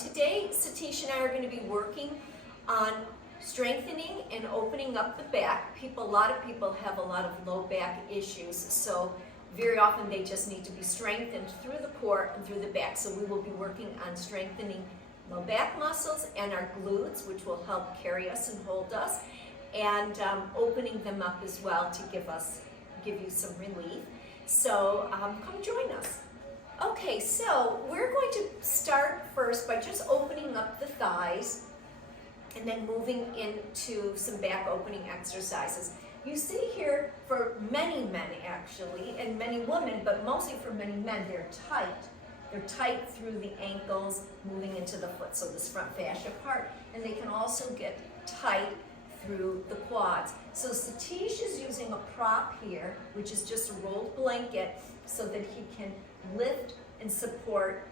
Today, Satish and I are going to be working on strengthening and opening up the back. A lot of people have a lot of low back issues, so very often they just need to be strengthened through the core and through the back. So we will be working on strengthening low back muscles and our glutes, which will help carry us and hold us, and opening them up as well to give you some relief. So come join us. Okay, so we're going to start first by just opening up the thighs and then moving into some back opening exercises. You see here for many men actually, and many women, but mostly for many men, they're tight. They're tight through the ankles, moving into the foot, so this front fascia part. And they can also get tight through the quads. So Satish is using a prop here, which is just a rolled blanket, so that he can lift and support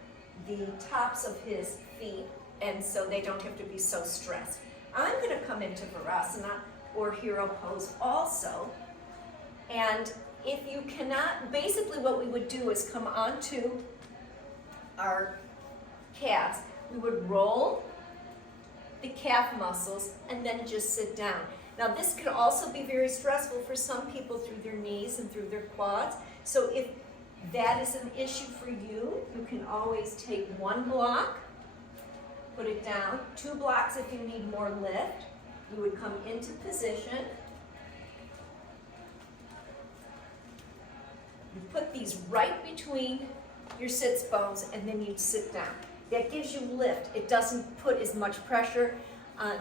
the tops of his feet, and so they don't have to be so stressed. I'm going to come into Virasana or hero pose also, and if you cannot, basically what we would do is come onto our calves. We would roll the calf muscles and then just sit down. Now this could also be very stressful for some people through their knees and through their quads. So if that is an issue for you, you can always take one block, put it down, 2 blocks if you need more lift. You would come into position. You put these right between your sits bones and then you'd sit down. That gives you lift. It doesn't put as much pressure on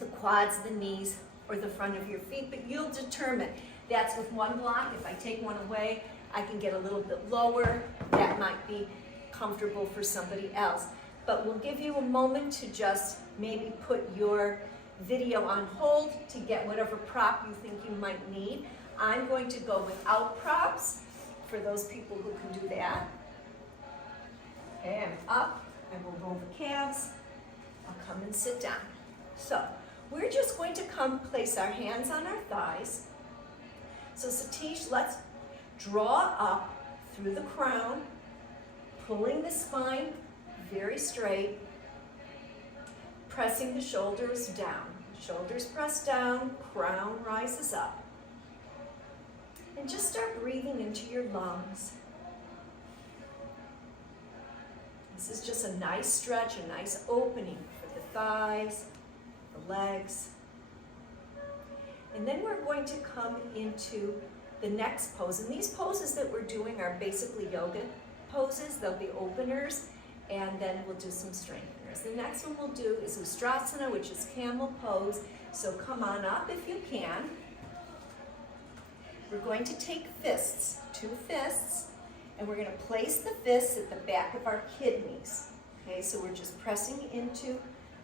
the quads, the knees, or the front of your feet, but you'll determine. That's with one block. If I take one away, I can get a little bit lower. That might be comfortable for somebody else. But we'll give you a moment to just maybe put your video on hold to get whatever prop you think you might need. I'm going to go without props for those people who can do that. Okay, I'm up. I will roll the calves. I'll come and sit down. So we're just going to come place our hands on our thighs. So Satish, let's draw up through the crown, pulling the spine very straight, pressing the shoulders down. Shoulders press down, crown rises up. And just start breathing into your lungs. This is just a nice stretch, a nice opening for the thighs, the legs. And then we're going to come into the next pose. And these poses that we're doing are basically yoga poses. They'll be openers, and then we'll do some strengtheners. The next one we'll do is Ustrasana, which is camel pose. So come on up if you can. We're going to take fists, 2 fists, and we're going to place the fists at the back of our kidneys. Okay, so we're just pressing into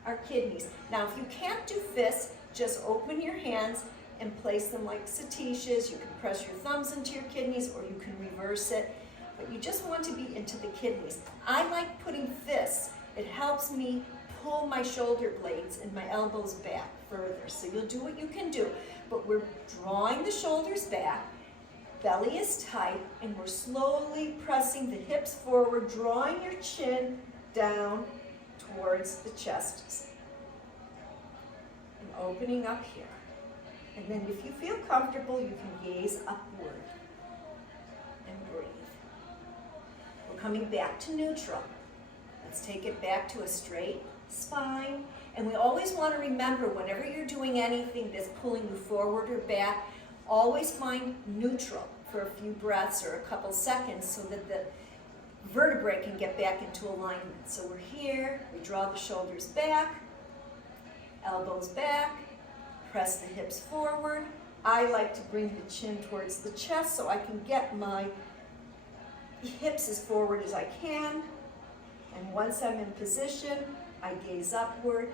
our kidneys. Now, if you can't do fists, just open your hands and place them like Satish's. You can press your thumbs into your kidneys, or you can reverse it, but you just want to be into the kidneys. I like putting fists. It helps me pull my shoulder blades and my elbows back further. So you'll do what you can do, but we're drawing the shoulders back, belly is tight, and we're slowly pressing the hips forward, drawing your chin down towards the chest, and opening up here. And then if you feel comfortable, you can gaze upward and breathe. We're coming back to neutral. Let's take it back to a straight spine. And we always want to remember, whenever you're doing anything that's pulling you forward or back, always find neutral for a few breaths or a couple seconds so that the vertebrae can get back into alignment. So we're here, we draw the shoulders back, elbows back, press the hips forward. I like to bring the chin towards the chest so I can get my hips as forward as I can. And once I'm in position, I gaze upward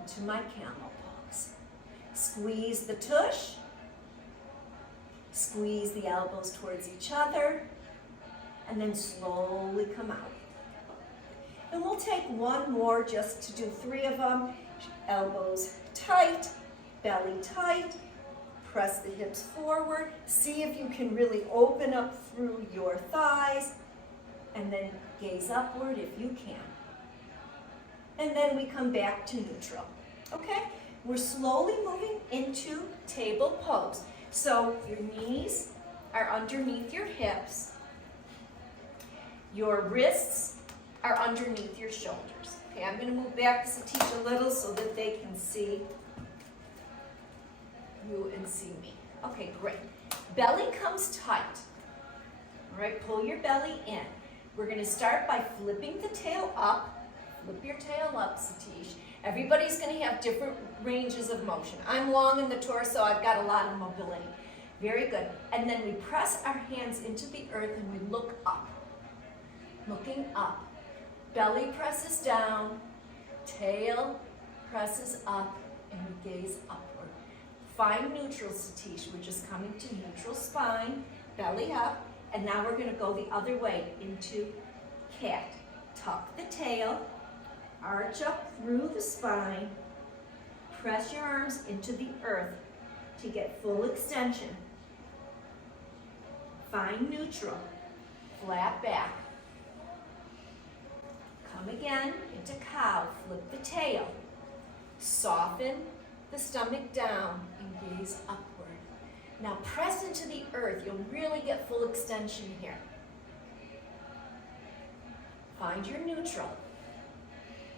into my camel pose. Squeeze the tush. Squeeze the elbows towards each other. And then slowly come out. And we'll take one more just to do 3 of them. Elbows tight, belly tight. Press the hips forward. See if you can really open up through your thighs. And then gaze upward if you can. and then we come back to neutral. Okay? We're slowly moving into table pose. So your knees are underneath your hips. Your wrists are underneath your shoulders. Okay, I'm going to move back Satish a little so that they can see you and see me. Okay, great. Belly comes tight. All right, pull your belly in. We're going to start by flipping the tail up. Flip your tail up, Satish. Everybody's going to have different ranges of motion. I'm long in the torso. I've got a lot of mobility. Very good. And then we press our hands into the earth and we look up. Looking up. Belly presses down. Tail presses up. And we gaze upward. Find neutral, Satish. We're just coming to neutral spine. Belly up. And now we're going to go the other way into cat. Tuck the tail. Arch up through the spine. Press your arms into the earth to get full extension. Find neutral. Flat back. Come again into cow. Flip the tail. Soften the stomach down and gaze upward. Now press into the earth. You'll really get full extension here. Find your neutral.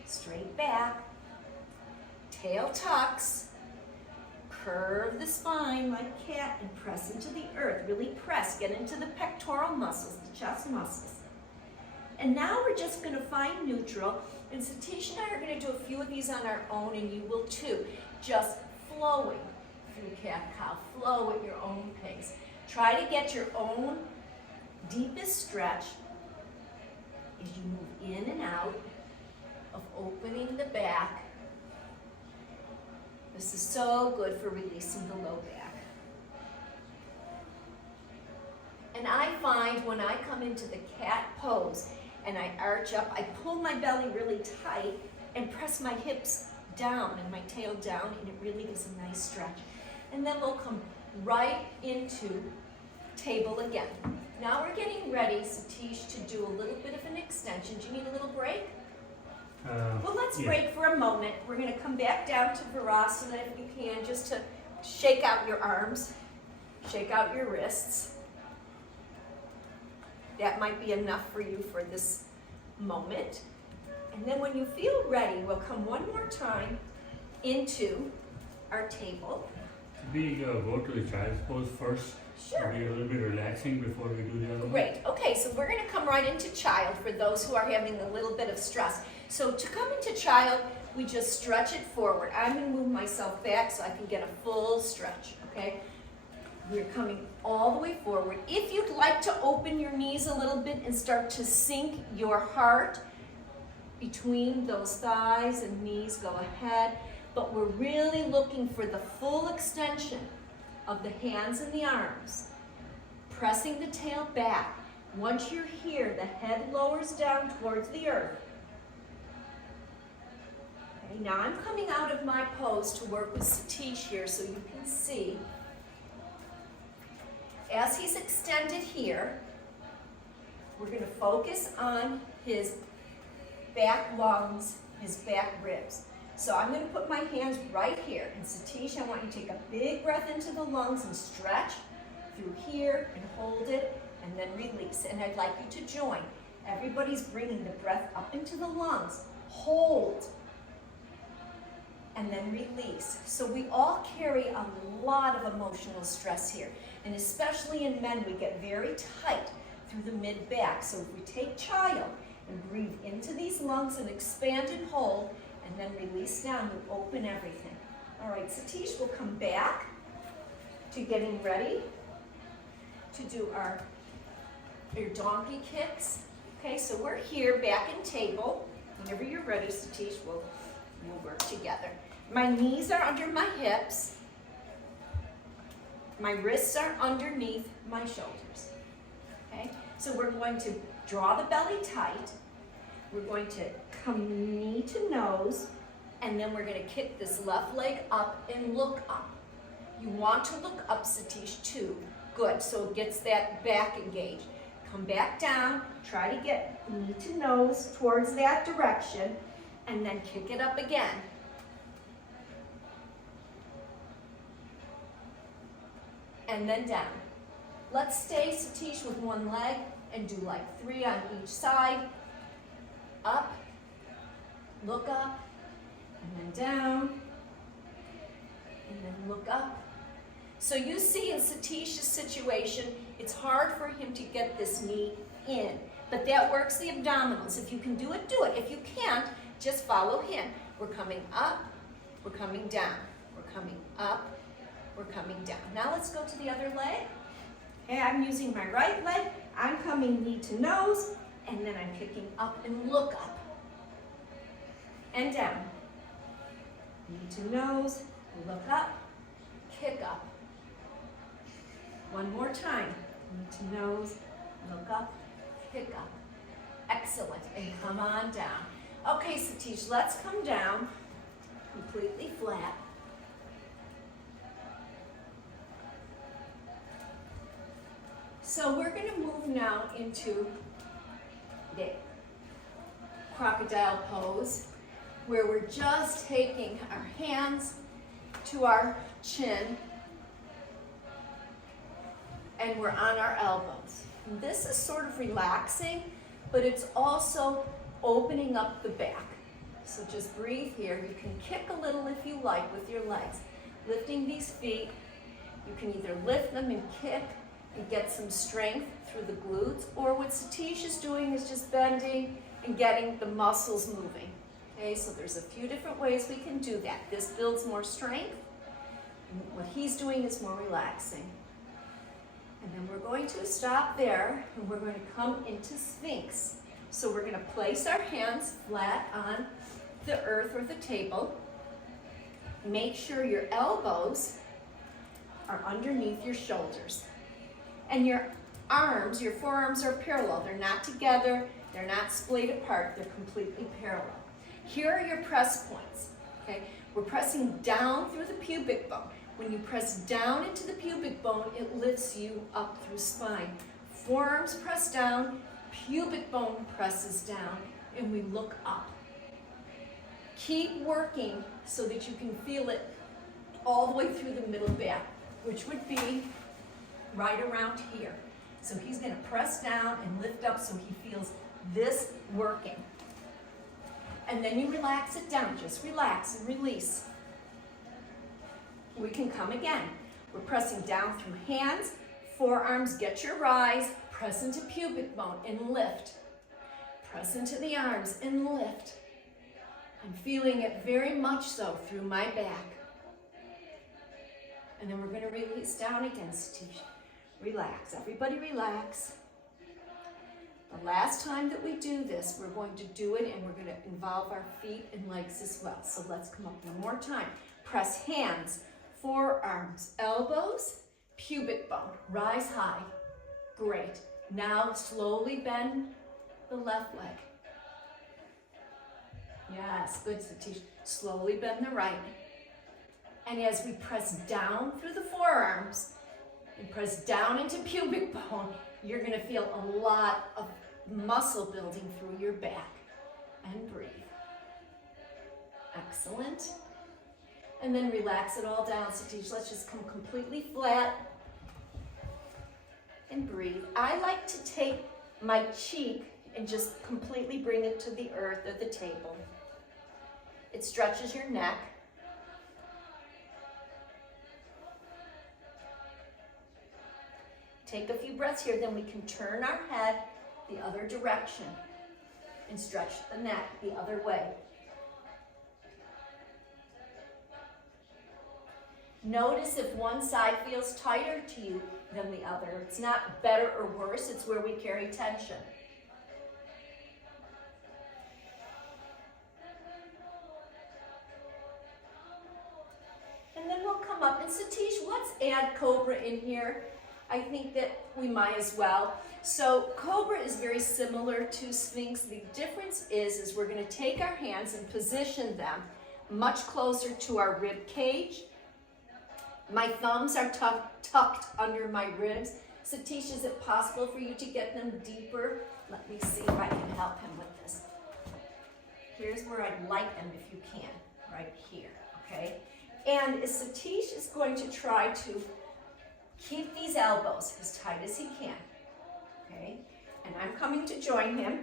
Straight back. Tail tucks. Curve the spine like cat and press into the earth. Really press. Get into the pectoral muscles, the chest muscles. And now we're just going to find neutral. And Satish and I are going to do a few of these on our own, and you will too. Just flowing through cat-cow. Flow at your own pace. Try to get your own deepest stretch as you move in and out of opening the back. This is so good for releasing the low back. And I find when I come into the cat pose and I arch up, I pull my belly really tight and press my hips down and my tail down, and it really gives a nice stretch. And then we'll come right into table again. Now we're getting ready, Satish, to do a little bit of an extension. Do you need a little break? Well, let's break for a moment. We're going to come back down to Virasana if you can, just to shake out your arms, shake out your wrists. That might be enough for you for this moment. And then when you feel ready, we'll come one more time into our table. Should we go to the child's pose first? Sure. Be a little bit relaxing before we do the other one? Great. Okay, so we're going to come right into child for those who are having a little bit of stress. So to come into child, we just stretch it forward. I'm going to move myself back so I can get a full stretch, okay? We're coming all the way forward. If you'd like to open your knees a little bit and start to sink your heart between those thighs and knees, go ahead. But we're really looking for the full extension of the hands and the arms. Pressing the tail back. Once you're here, the head lowers down towards the earth. Okay, now I'm coming out of my pose to work with Satish here so you can see. As he's extended here, we're going to focus on his back lungs, his back ribs. So I'm going to put my hands right here. And Satish, I want you to take a big breath into the lungs and stretch through here and hold it and then release. And I'd like you to join. Everybody's bringing the breath up into the lungs. Hold. And then release. So we all carry a lot of emotional stress here. And especially in men, we get very tight through the mid-back. So if we take child and breathe into these lungs and expand and hold, and then release down, we open everything. All right, Satish, we'll come back to getting ready to do our donkey kicks. Okay, so we're here back in table. Whenever you're ready, Satish, we'll work together. My knees are under my hips. My wrists are underneath my shoulders. Okay, so we're going to draw the belly tight. We're going to come knee to nose, and then we're going to kick this left leg up and look up. You want to look up, Satish, too. Good, so it gets that back engaged. Come back down, try to get knee to nose towards that direction, and then kick it up again. And then down. Let's stay, Satish, with one leg and do like 3 on each side. Up, look up, and then down, and then look up. So you see in Satish's situation, it's hard for him to get this knee in, but that works the abdominals. If you can do it, do it. If you can't, just follow him. We're coming up, we're coming down, we're coming up, we're coming down. Now let's go to the other leg. Okay, I'm using my right leg. I'm coming knee to nose, and then I'm kicking up and look up. And down. Knee to nose, look up, kick up. One more time. Knee to nose, look up, kick up. Excellent, and come on down. Okay, Satish, let's come down completely flat. So we're going to move now into the crocodile pose, where we're just taking our hands to our chin and we're on our elbows. And this is sort of relaxing, but it's also opening up the back. So just breathe here. You can kick a little if you like with your legs. Lifting these feet, you can either lift them and kick and get some strength through the glutes, or what Satish is doing is just bending and getting the muscles moving. Okay, so there's a few different ways we can do that. This builds more strength. What he's doing is more relaxing. And then we're going to stop there, and we're going to come into Sphinx. So we're going to place our hands flat on the earth or the table. Make sure your elbows are underneath your shoulders. And your arms, your forearms are parallel. They're not together, they're not splayed apart, they're completely parallel. Here are your press points, okay? We're pressing down through the pubic bone. When you press down into the pubic bone, it lifts you up through spine. Forearms press down, pubic bone presses down, and we look up. Keep working so that you can feel it all the way through the middle back, which would be right around here. So he's going to press down and lift up so he feels this working. And then you relax it down. Just relax and release. We can come again. We're pressing down through hands, forearms, get your rise, press into pubic bone and lift. Press into the arms and lift. I'm feeling it very much so through my back. And then we're going to release down again, Satish. Relax. Everybody relax. The last time that we do this, we're going to do it and we're going to involve our feet and legs as well. So let's come up one more time. Press hands, forearms, elbows, pubic bone. Rise high. Great. Now slowly bend the left leg. Yes, good, Satish. Slowly bend the right. And as we press down through the forearms and press down into pubic bone, you're going to feel a lot of muscle building through your back. And breathe. Excellent. And then relax it all down, Satish. Let's just come completely flat and breathe. I like to take my cheek and just completely bring it to the earth or the table. It stretches your neck. Take a few breaths here, then we can turn our head the other direction and stretch the neck the other way. Notice if one side feels tighter to you than the other. It's not better or worse, it's where we carry tension. And then we'll come up, and Satish, let's add Cobra in here. I think that we might as well. So Cobra is very similar to Sphinx. The difference is we're going to take our hands and position them much closer to our rib cage. My thumbs are tucked under my ribs. Satish, is it possible for you to get them deeper? Let me see if I can help him with this. Here's where I'd like them if you can, right here, okay? And Satish is going to try to keep these elbows as tight as he can, okay? And I'm coming to join him,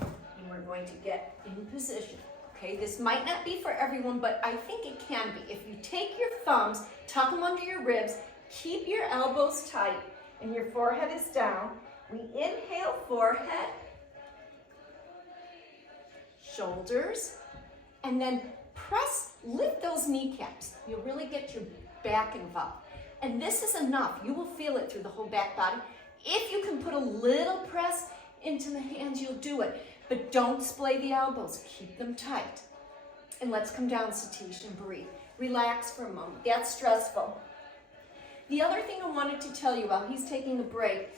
and we're going to get in position, okay? This might not be for everyone, but I think it can be. If you take your thumbs, tuck them under your ribs, keep your elbows tight, and your forehead is down. We inhale, forehead, shoulders, and then lift those kneecaps. You'll really get your back involved. And this is enough. You will feel it through the whole back body. If you can put a little press into the hands, you'll do it. But don't splay the elbows. Keep them tight. And let's come down, Satish, and breathe. Relax for a moment. That's stressful. The other thing I wanted to tell you while he's taking a break,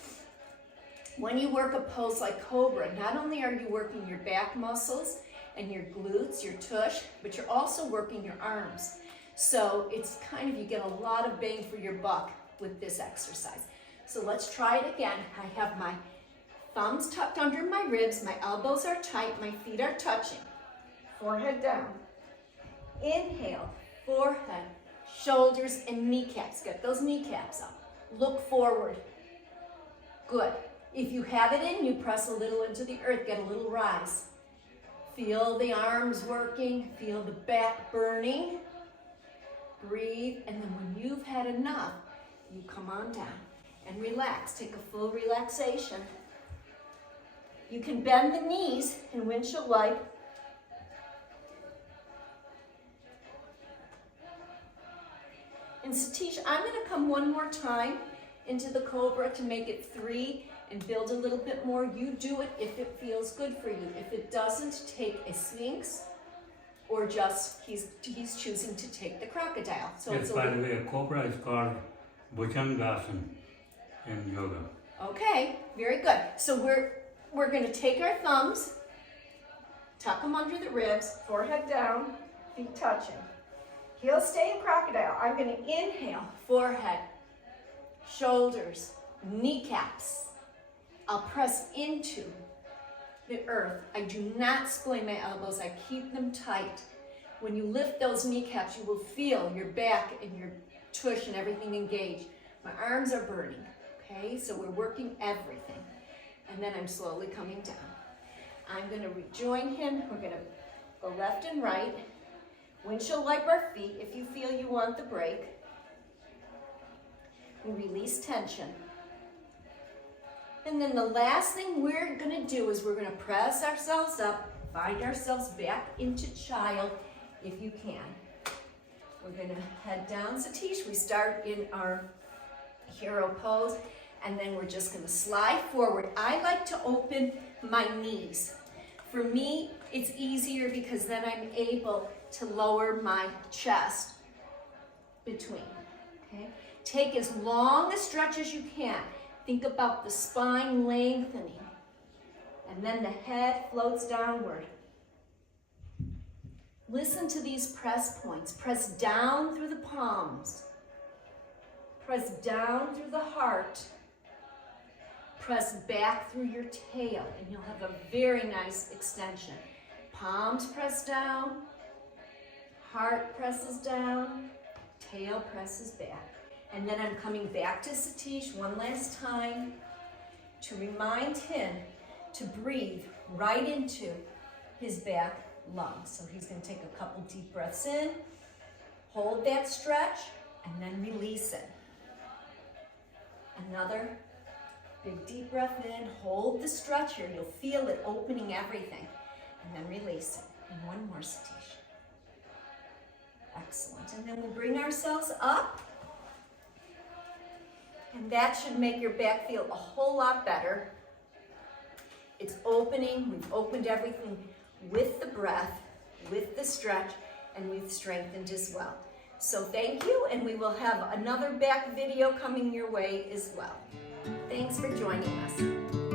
when you work a pose like Cobra, not only are you working your back muscles and your glutes, your tush, but you're also working your arms. So it's kind of, you get a lot of bang for your buck with this exercise. So let's try it again. I have my thumbs tucked under my ribs, my elbows are tight, my feet are touching. Forehead down. Inhale, forehead, shoulders, and kneecaps. Get those kneecaps up. Look forward. Good. If you have it in you, press a little into the earth, get a little rise. Feel the arms working, feel the back burning. Breathe, and then when you've had enough, you come on down and relax. Take a full relaxation. You can bend the knees and windshield wipe. And Satish, I'm going to come one more time into the Cobra to make it 3 and build a little bit more. You do it if it feels good for you. If it doesn't, take a Sphinx, or just he's choosing to take the crocodile. So yes, by the way, a Cobra is called Bhujangasana in yoga. Okay, very good. So we're going to take our thumbs, tuck them under the ribs, forehead down, feet touching. He'll stay in crocodile. I'm going to inhale, forehead, shoulders, kneecaps. I'll press into the earth. I do not splay my elbows. I keep them tight. When you lift those kneecaps, you will feel your back and your tush and everything engage. My arms are burning, okay? So we're working everything. And then I'm slowly coming down. I'm going to rejoin him. We're going to go left and right. Windshield wipe our feet if you feel you want the break. We release tension. And then the last thing we're going to do is we're going to press ourselves up, find ourselves back into child if you can. We're going to head down, Satish. We start in our hero pose, and then we're just going to slide forward. I like to open my knees. For me, it's easier because then I'm able to lower my chest between, okay? Take as long a stretch as you can. Think about the spine lengthening, and then the head floats downward. Listen to these press points. Press down through the palms. Press down through the heart. Press back through your tail, and you'll have a very nice extension. Palms press down, heart presses down, tail presses back. And then I'm coming back to Satish one last time to remind him to breathe right into his back lungs. So he's going to take a couple deep breaths in, hold that stretch, and then release it. Another big deep breath in, hold the stretch here. You'll feel it opening everything. And then release it. And one more, Satish. Excellent. And then we'll bring ourselves up. And that should make your back feel a whole lot better. It's opening. We've opened everything with the breath, with the stretch, and we've strengthened as well. So thank you, and we will have another back video coming your way as well. Thanks for joining us.